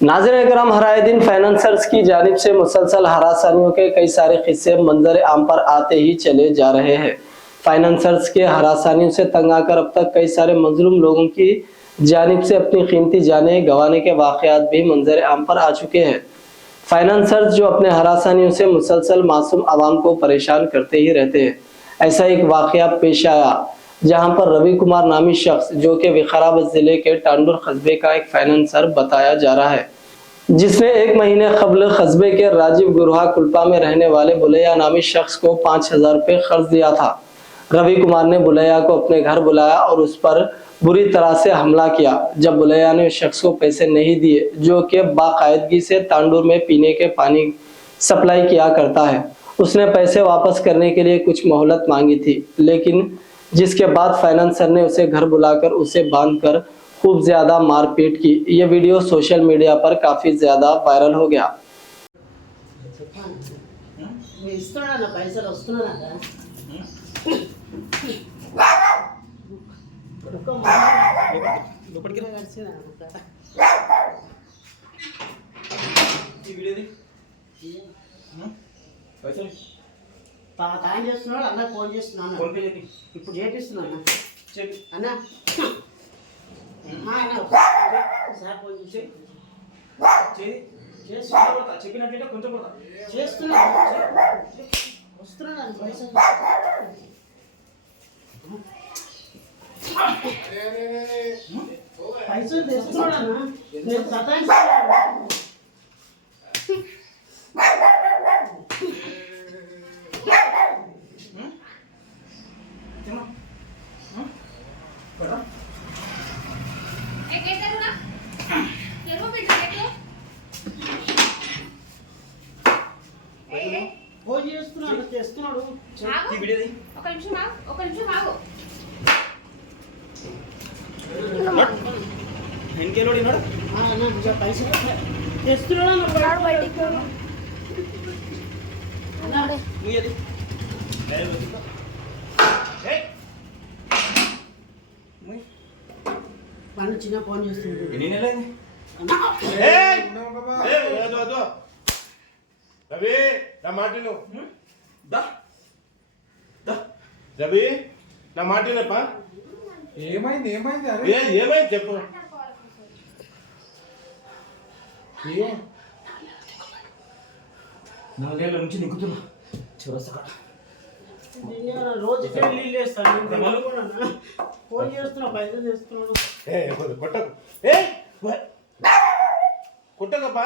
नाज़रीन करम, हर आए दिन फाइनेंसर्स की जानिब से मुसलसल हरासानियों के कई सारे किस्से मंजर आम पर आते ही चले जा रहे हैं। फाइनेंसर्स के हरासानियों से तंग आकर अब तक कई सारे मजलूम लोगों की जानिब से अपनी कीमती जानें गंवाने के वाकयात भी मंजर आम पर आ चुके हैं। फाइनेंसर्स जो अपने हरासानियों से मुसलसल मासूम आवाम को परेशान करते ही रहते हैं। ऐसा एक वाकया पेश आया जहां पर रवि कुमार नामी शख्स, जो कि विकाराबाद जिले के टांडुर कस्बे का एक फाइनेंसर बताया जा रहा है, जिसने एक महीने कबल कस्बे के राजीव गुरहा कुल्पा में रहने वाले बुलैया नामी शख्स को 5,000 रुपये कर्ज दिया था। रवि कुमार ने बुलैया को अपने घर बुलाया और उस पर बुरी तरह से हमला किया। जब बुलैया ने उस शख्स को पैसे नहीं दिए, जो कि बाकायदगी से तांडुर में पीने के पानी सप्लाई किया करता है, उसने पैसे वापस करने के लिए कुछ मोहलत मांगी थी, लेकिन जिसके बाद फाइनेंसर ने उसे घर बुलाकर उसे बांधकर खूब ज्यादा मारपीट की। यह वीडियो सोशल मीडिया पर काफी ज्यादा वायरल हो गया। తాను చేస్తున్నాడు అన్న ఫోన్ చేస్తున్నాను ఇప్పుడు చేపిస్తున్నాను అన్న సార్ ఫోన్ చేసి చెప్పినట్లయితే కొంచెం కూడా చేస్తున్నా వస్తున్నాను పైసలు పైసలు తెస్తున్నాడు అన్న నేను సతాయిస్తున్నాను. ఫోన్ చేస్తున్నాడు చేస్తున్నాడు ఒక నిమిషం ఆగు. పైసలు తెస్తున్నాడు బయటికి పని చిన్న ఫోన్ చేస్తున్నాడు. రవి నా మాట రవి నా మాట ఏమైంది ఏమైంది ఏమైంది చెప్పు. 4 ఏళ్ళ నుంచి నిక్కుతున్నా చివరసగా రోజు నీళ్ళు వేస్తాను ఫోన్ చేస్తున్నా పైసలు చేస్తున్నాడు. కొట్టకు కొట్టకప్పా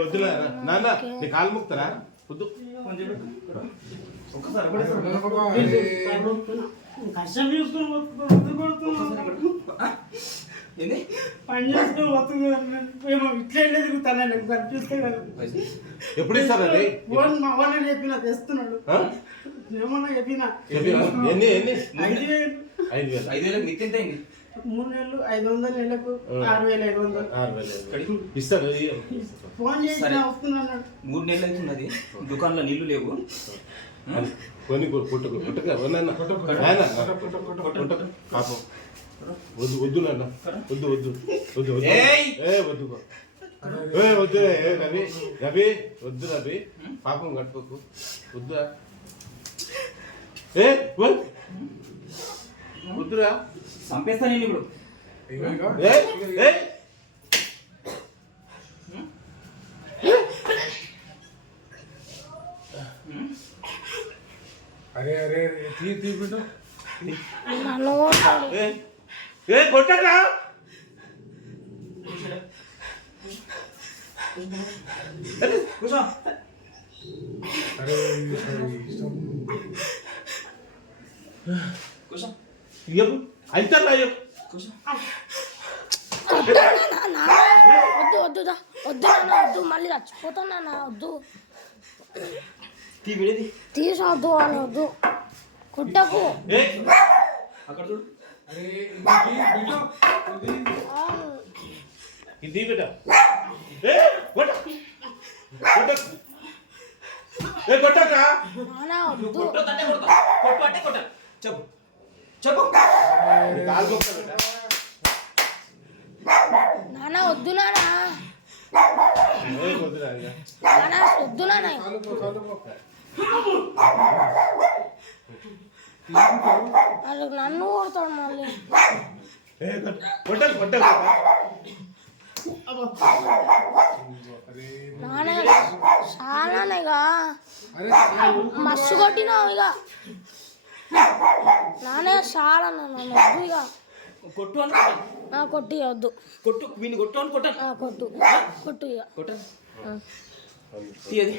వద్దులే నాన్న నీ కాలు ముక్తారా వద్దు కష్టం చేసుకుని పని చేసుకుని వస్తుంది ఇట్లా తిరుగుతాను కనిపిస్తే ఎప్పుడు ఇస్తారు అది మా వాళ్ళని చెప్పిన తెస్తున్నాడు ఏమన్నా చెప్పిన ఎన్ని ఎన్ని 5,000 మిత్తింత 3 నెలలు 500 నెలకు 6,500 ఇస్తారు. ఫోన్ చేసి వస్తున్నాడు. 3 నెలలు అవుతున్నది, దుకాణంలో నీళ్లు లేవు. కొన్ని పుట్టుకు పాపం వద్దు వద్దు నాన్న వద్దు వద్దు వద్దు వద్దు వద్దు రవి రవి వద్దు రవి పాపం కట్టుకోకు వద్దురా వద్దురా చంపేస్తా నేను ఇప్పుడు. అరే అరే తీ బిడ్డ కొట్టరా కూర్చో. అరే కూర్చో అవుతారా కూర్చో. వద్దు వద్దు మళ్ళీ చచ్చిపోతాను వద్దు తీసొద్దు అని వద్దు కొట్టకు అక్కడ చూడు. ఇది బిడ్డ ఏ కొట్టరా నానా వద్దు కొట్టొద్దంటే కొడతా. కొట్టు అంటే కొట్టాలి. చెప్పు చెప్పు. కాలు కొడతా బిడ్డ. నానా వద్దు నానా ఏ కొద్దురా ఇక. నానా వద్దు నానా వాళ్ళు నన్ను కొడతాడు మళ్ళీ ఏ కొట్టాలి కొట్టాలి నానే చాలానేగా మస్తు కొట్టినావు ఇక నానే చాలా నన్ను వద్దు ఇక కొట్టు అని కొట్టాలి. కొట్టి వద్దు కొట్టు వీడిని కొట్టు అని కొట్టాలి. కొట్టు కొట్టు ఇక కొట్టాలి. తీయది